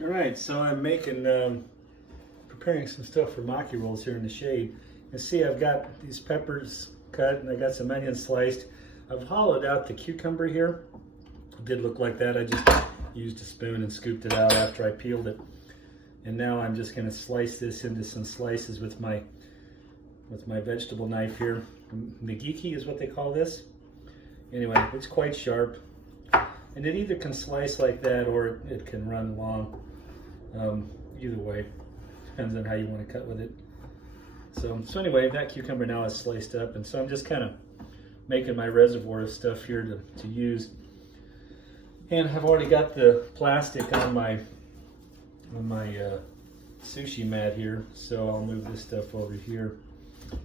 All right, so I'm making, preparing some stuff for maki rolls here in the shade. And see, I've got these peppers cut and I got some onions sliced. I've hollowed out the cucumber here. It did look like that. I just used a spoon and scooped it out after I peeled it. And now I'm just gonna slice this into some slices with my vegetable knife here. Nagiki is what they call this. Anyway, it's quite sharp. And it either can slice like that or it can run long. Either way, depends on how you want to cut with it. So anyway, that cucumber now is sliced up, and so I'm just kind of making my reservoir of stuff here to use. And I've already got the plastic on my sushi mat here, so I'll move this stuff over here.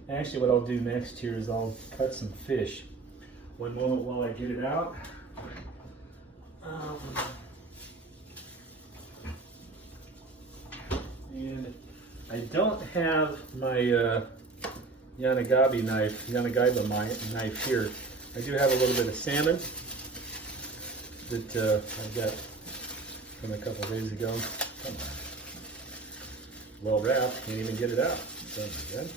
Actually, what I'll do next here is I'll cut some fish. One moment while I get it out. And I don't have my Yanagaba knife here. I do have a little bit of salmon that I got from a couple days ago. Come on. Well wrapped, can't even get it out. Sounds good.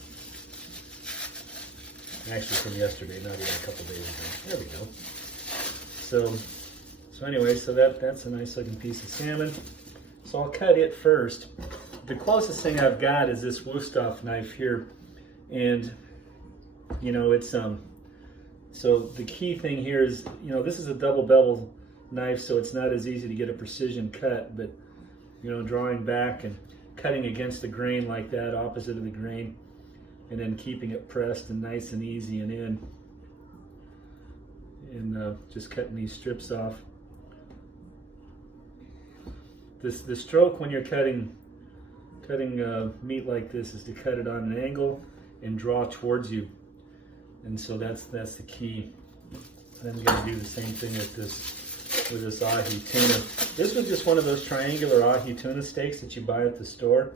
Actually from yesterday, not even a couple days ago. There we go. So anyway, so that's a nice looking piece of salmon. So I'll cut it first. The closest thing I've got is this Wusthof knife here. And, you know, it's, so the key thing here is, you know, this is a double bevel knife, so it's not as easy to get a precision cut, but, you know, drawing back and cutting against the grain like that, opposite of the grain, and then keeping it pressed and nice and easy and in. And just cutting these strips off. The stroke when you're cutting meat like this is to cut it on an angle and draw towards you, and so that's the key. And I'm going to do the same thing with this ahi tuna. This was just one of those triangular ahi tuna steaks that you buy at the store.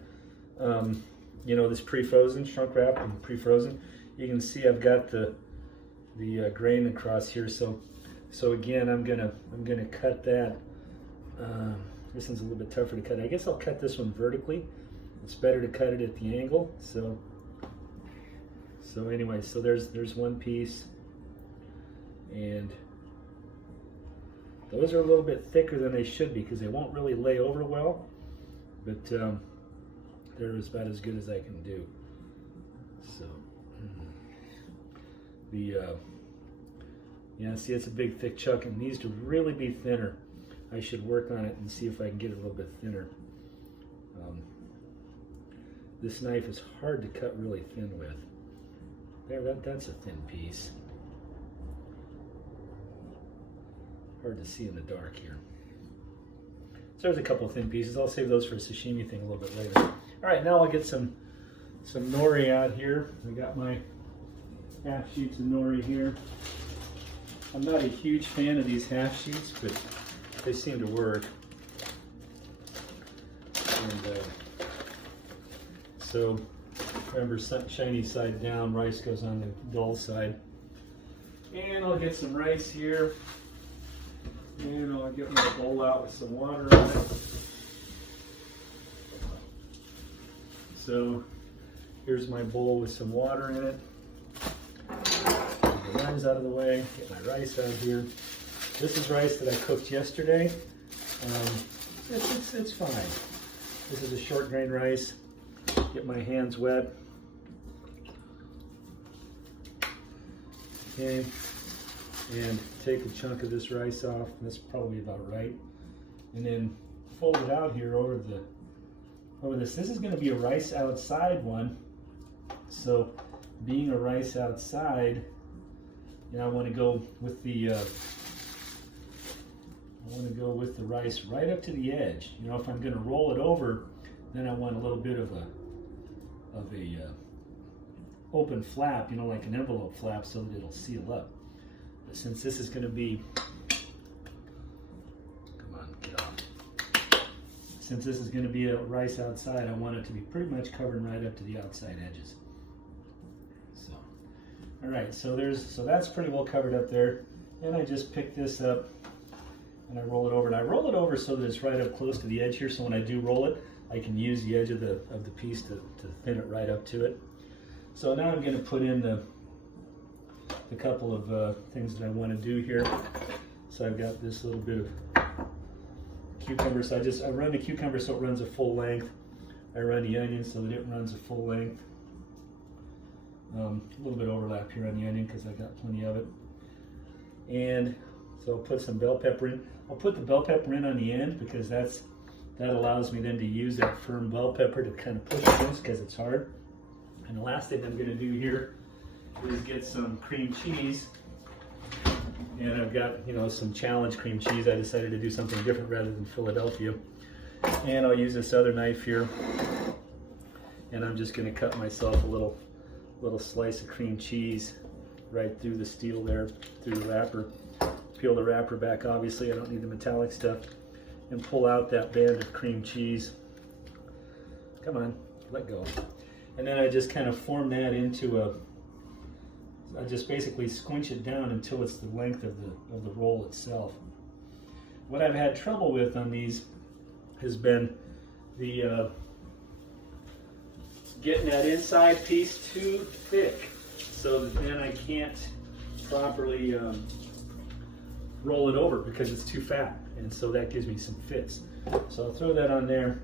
You know, this pre-frozen, shrunk wrapped and pre-frozen. You can see I've got the grain across here. So again, I'm gonna cut that. This one's a little bit tougher to cut. I guess I'll cut this one vertically. It's better to cut it at the angle. So anyway, so there's one piece, and those are a little bit thicker than they should be because they won't really lay over well, but they're about as good as I can do. So yeah, see, it's a big thick chunk and needs to really be thinner. I should work on it and see if I can get it a little bit thinner. This knife is hard to cut really thin with. There, that's a thin piece. Hard to see in the dark here. So there's a couple of thin pieces. I'll save those for a sashimi thing a little bit later. All right, now I'll get some nori out here. I got my half sheets of nori here. I'm not a huge fan of these half sheets, but they seem to work. And so remember, shiny side down, rice goes on the dull side. And I'll get some rice here. And I'll get my bowl out with some water in it. So here's my bowl with some water in it. Get the lines out of the way, get my rice out here. This is rice that I cooked yesterday. It's fine. This is a short grain rice. Get my hands wet. Okay, and take a chunk of this rice off. That's probably about right. And then fold it out here over this. This is going to be a rice outside one. So, being a rice outside, you know, I want to go with the rice right up to the edge. You know, if I'm going to roll it over, then I want a little bit of a open flap, you know, like an envelope flap, so that it'll seal up. But since this is going to be, come on, get off. Since this is going to be a rice outside, I want it to be pretty much covered right up to the outside edges. So, all right, so that's pretty well covered up there. And I just pick this up. and I roll it over. And I roll it over so that it's right up close to the edge here, so when I do roll it, I can use the edge of the piece to thin it right up to it. So now I'm going to put in the couple of things that I want to do here. So I've got this little bit of cucumber. So I run the cucumber so it runs a full length. I run the onion so that it runs a full length. A little bit overlap here on the onion because I got plenty of it. And so I'll put some bell pepper in. I'll put the bell pepper in on the end because that allows me then to use that firm bell pepper to kind of push things because it's hard. And the last thing I'm going to do here is get some cream cheese. And I've got, you know, some challenge cream cheese. I decided to do something different rather than Philadelphia. And I'll use this other knife here. And I'm just going to cut myself a little slice of cream cheese right through the steel there, through the wrapper. Peel the wrapper back, obviously. I don't need the metallic stuff. And pull out that band of cream cheese. Come on, let go. And then I just kind of form that into I just basically squinch it down until it's the length of the roll itself. What I've had trouble with on these has been the getting that inside piece too thick, so that then I can't properly roll it over because it's too fat, and so that gives me some fits. So I'll throw that on there.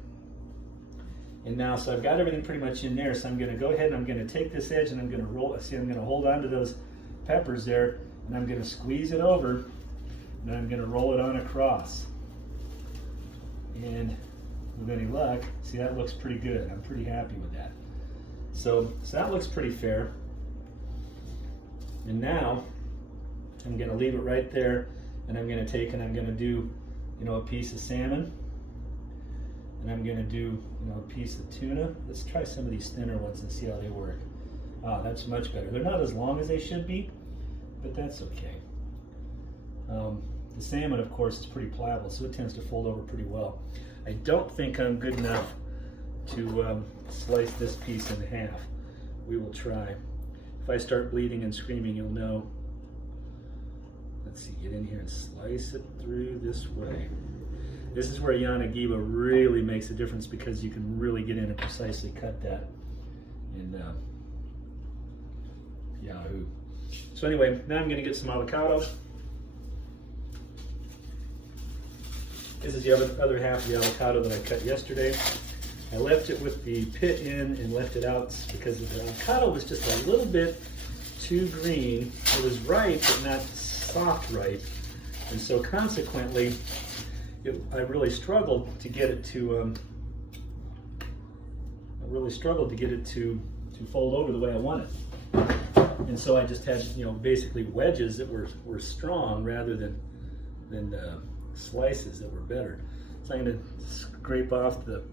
And now, so I've got everything pretty much in there, so I'm going to go ahead and I'm going to take this edge and I'm going to roll. See, I'm going to hold on to those peppers there, and I'm going to squeeze it over, and I'm going to roll it on across. And with any luck, see, that looks pretty good. I'm pretty happy with that. So that looks pretty fair. And now I'm going to leave it right there, and I'm going to take and I'm going to do, you know, a piece of salmon. And I'm going to do, you know, a piece of tuna. Let's try some of these thinner ones and see how they work. Ah, that's much better. They're not as long as they should be, but that's okay. The salmon, of course, is pretty pliable, so it tends to fold over pretty well. I don't think I'm good enough to slice this piece in half. We will try. If I start bleeding and screaming, you'll know. Let's see, get in here and slice it through this way. This is where Yanagiba really makes a difference because you can really get in and precisely cut that. And Yahoo. So anyway, now I'm going to get some avocado. This is the other half of the avocado that I cut yesterday. I left it with the pit in and left it out because the avocado was just a little bit too green. It was ripe, but not soft ripe. And so consequently, I really struggled to get it to fold over the way I wanted. And so I just had, you know, basically wedges that were strong rather than slices that were better. So I'm going to scrape off the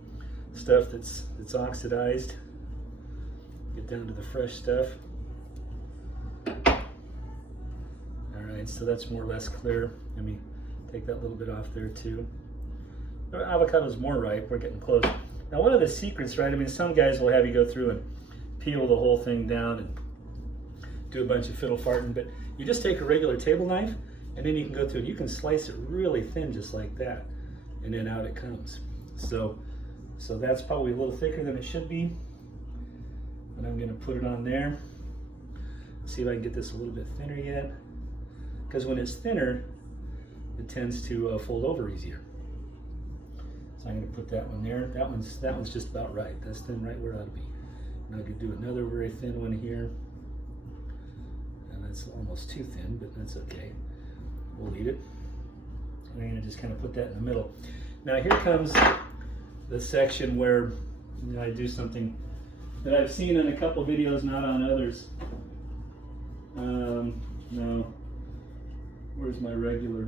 stuff that's oxidized, get down to the fresh stuff. All right, so that's more or less clear. Let me take that little bit off there too. The avocado's more ripe, we're getting close. Now one of the secrets, right, I mean, some guys will have you go through and peel the whole thing down and do a bunch of fiddle farting, but you just take a regular table knife and then you can go through and you can slice it really thin just like that, and then out it comes. So that's probably a little thicker than it should be, and I'm going to put it on there. See if I can get this a little bit thinner yet, because when it's thinner it tends to fold over easier. So I'm going to put that one there. That one's just about right. That's thin right where it ought to be. And I could do another very thin one here. And that's almost too thin, but that's okay. We'll eat it. And I'm going to just kind of put that in the middle. Now here comes the section where, you know, I do something that I've seen in a couple videos, not on others. No. Where's my regular?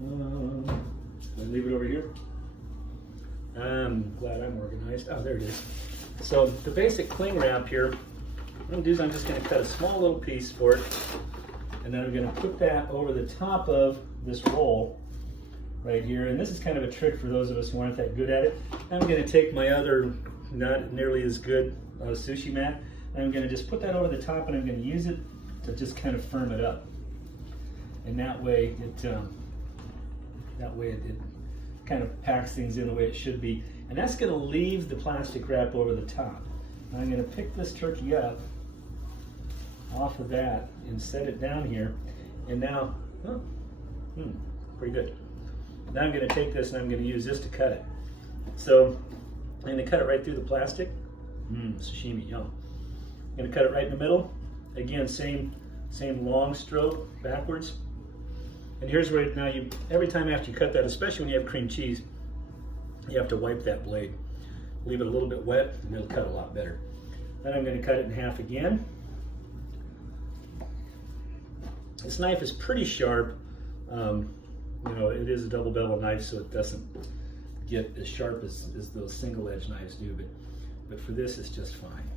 I leave it over here. I'm glad I'm organized. Oh, there it is. So the basic cling wrap here, what I'm going to do is I'm just going to cut a small little piece for it, and then I'm going to put that over the top of this roll right here. And this is kind of a trick for those of us who aren't that good at it. I'm going to take my other not nearly as good sushi mat, and I'm going to just put that over the top, and I'm going to use it to just kind of firm it up. and that way it kind of packs things in the way it should be. And that's going to leave the plastic wrap over the top. Now I'm going to pick this turkey up off of that and set it down here. And now, pretty good. Now I'm going to take this and I'm going to use this to cut it. So I'm going to cut it right through the plastic. Sashimi, yum. I'm going to cut it right in the middle. Again, same long stroke backwards. And here's where now every time after you cut that, especially when you have cream cheese, you have to wipe that blade. Leave it a little bit wet and it'll cut a lot better. Then I'm going to cut it in half again. This knife is pretty sharp. You know, it is a double bevel knife, so it doesn't get as sharp as those single edge knives do, but for this it's just fine.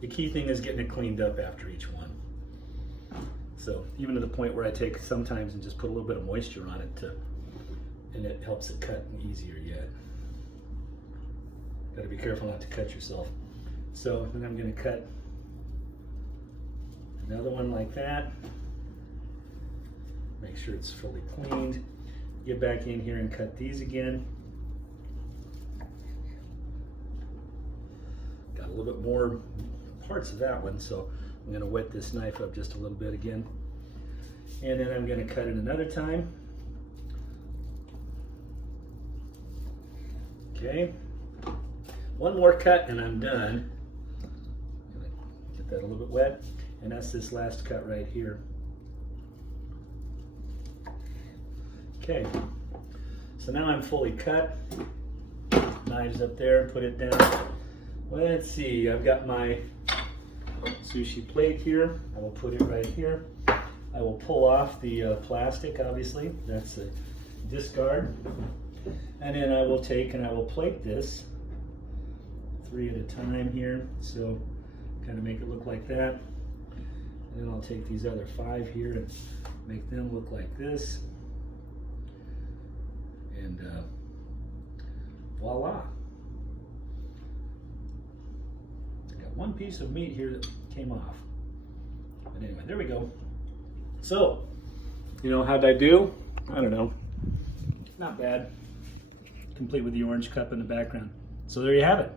The key thing is getting it cleaned up after each one. So even to the point where I take sometimes and just put a little bit of moisture on it and it helps it cut easier yet. Got to be careful not to cut yourself. So then I'm going to cut another one like that. Make sure it's fully cleaned. Get back in here and cut these again. Got a little bit more parts of that one, so I'm going to wet this knife up just a little bit again. And then I'm going to cut it another time. Okay. One more cut and I'm done. I'm going to get that a little bit wet. And that's this last cut right here. Okay. So now I'm fully cut. Knives up there, put it down. Let's see, I've got my sushi plate here. I will put it right here. I will pull off the plastic, obviously. That's a discard. And then I will take and I will plate this 3 at a time here. So kind of make it look like that. And then I'll take these other 5 here and make them look like this. And voila. I got one piece of meat here that came off. But anyway, there we go. So, you know, how'd I do? I don't know. Not bad. Complete with the orange cup in the background. So there you have it.